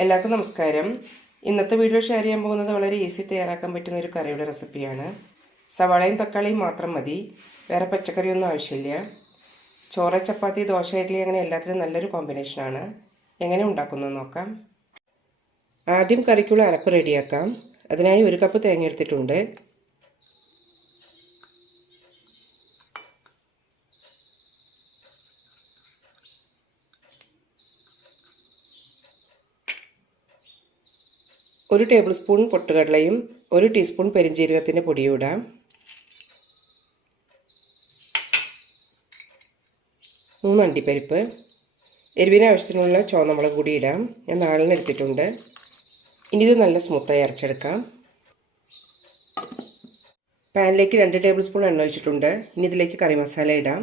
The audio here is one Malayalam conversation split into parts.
എല്ലാവർക്കും നമസ്കാരം. ഇന്നത്തെ വീഡിയോ ഷെയർ ചെയ്യാൻ പോകുന്നത് വളരെ ഈസി തയ്യാറാക്കാൻ പറ്റുന്ന ഒരു കറിയുടെ റെസിപ്പിയാണ് സവാളയും തക്കാളിയും മാത്രം മതി. വേറെ പച്ചക്കറിയൊന്നും ആവശ്യമില്ല. ചോറ് ചപ്പാത്തി ദോശ ഇഡ്ഡലി അങ്ങനെ എല്ലാത്തിനും നല്ലൊരു കോമ്പിനേഷനാണ് എങ്ങനെ ഉണ്ടാക്കുന്നു നോക്കാം. ആദ്യം കറിക്കുള്ള അരപ്പ് റെഡിയാക്കാം അതിനായി ഒരു കപ്പ് തേങ്ങ എടുത്തിട്ടുണ്ട്. ഒരു ടേബിൾ സ്പൂൺ പൊട്ടുകടലയും ഒരു ടീസ്പൂൺ പെരിഞ്ജീരകത്തിന്റെ പൊടിയും ഇടാം. മൂന്ന് അണ്ടിപ്പരിപ്പ് എരിവിന് ആവശ്യത്തിനുള്ള ചുവന്നമുളക് കൂടി ഇടാം. ഞാൻ നാളിന് എടുത്തിട്ടുണ്ട്. ഇനി ഇത് നല്ല സ്മൂത്തായി അരച്ചെടുക്കാം. പാനിലേക്ക് രണ്ട് ടേബിൾ സ്പൂൺ എണ്ണ ഒഴിച്ചിട്ടുണ്ട്. ഇനി ഇതിലേക്ക് കറി മസാല ഇടാം.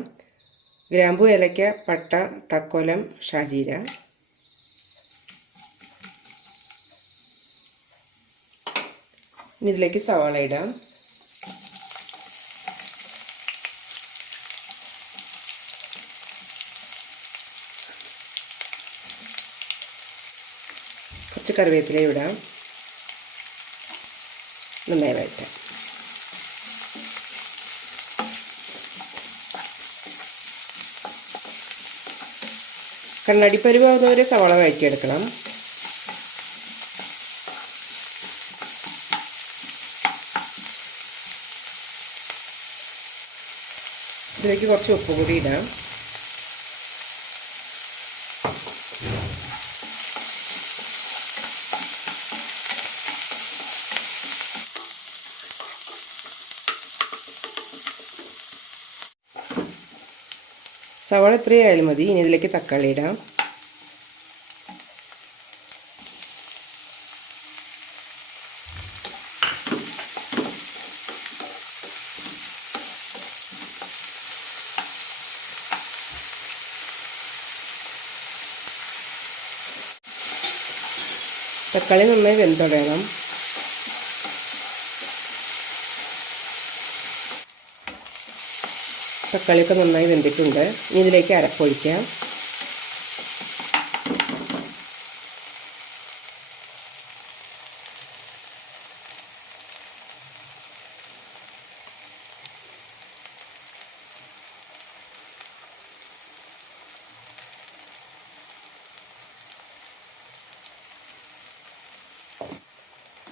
ഗ്രാമ്പു ഏലയ്ക്ക പട്ട തക്കോലം ഷാജീര. ഇനി ഇതിലേക്ക് സവാള ഇടാം. കുറച്ച് കറിവേപ്പില ഇടാം. നന്നായി വഴറ്റാം. കണ്ണടിപ്പരുവാകുന്നവരെ സവാള വഴറ്റിയെടുക്കണം. ഇതിലേക്ക് കുറച്ച് ഉപ്പ് കൂടി ഇടാം. സവാള എത്രയായാലും മതി. ഇനി ഇതിലേക്ക് തക്കാളി ഇടാം. തക്കാളി നന്നായി വെന്തുടയണം. തക്കാളിയൊക്കെ നന്നായി വെന്തിട്ടുണ്ട്. ഇനി ഇതിലേക്ക് അരപ്പൊഴിക്കാം.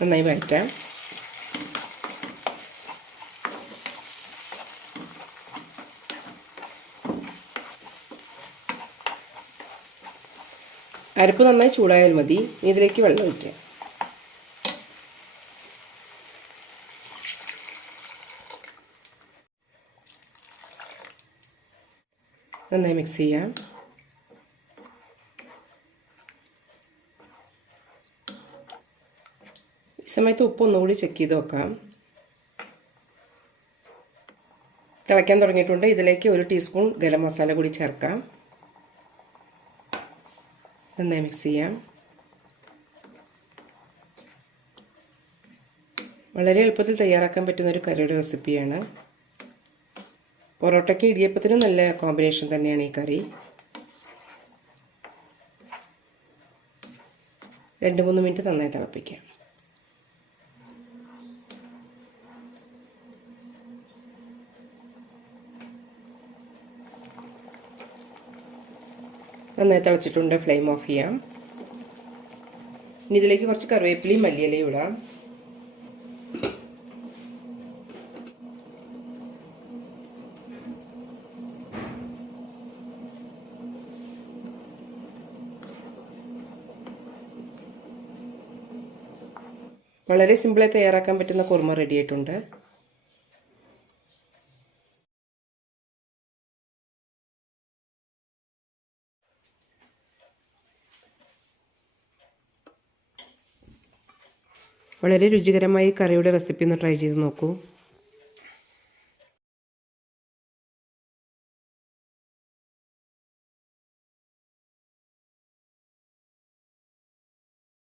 നന്നായി വഴറ്റാം. അരപ്പ് നന്നായി ചൂടായാൽ മതി. ഇതിലേക്ക് വെള്ളം ഒഴിക്കാം. നന്നായി മിക്സ് ചെയ്യാം. സമയത്ത് ഉപ്പ് ഒന്നുകൂടി ചെക്ക് ചെയ്ത് നോക്കാം. തിളയ്ക്കാൻ തുടങ്ങിയിട്ടുണ്ട്. ഇതിലേക്ക് ഒരു ടീസ്പൂൺ ഗരം മസാല കൂടി ചേർക്കാം. നന്നായി മിക്സ് ചെയ്യാം. വളരെ എളുപ്പത്തിൽ തയ്യാറാക്കാൻ പറ്റുന്ന ഒരു കറിയുടെ റെസിപ്പിയാണ് പൊറോട്ടയ്ക്ക് ഇടിയപ്പത്തിനും നല്ല കോമ്പിനേഷൻ തന്നെയാണ് ഈ കറി. രണ്ട് മൂന്ന് മിനിറ്റ് നന്നായി തിളപ്പിക്കാം. നന്നായി തിളച്ചിട്ടുണ്ട് ഫ്ലെയിം ഓഫ് ചെയ്യാം. ഇനി ഇതിലേക്ക് കുറച്ച് കറിവേപ്പിലയും മല്ലിയിലയും ഇടാം. വളരെ സിമ്പിളായി തയ്യാറാക്കാൻ പറ്റുന്ന കുറുമ റെഡി ആയിട്ടുണ്ട്. വളരെ രുചികരമായി കറിയുടെ റെസിപ്പി ഒന്ന് ട്രൈ ചെയ്ത് നോക്കൂ.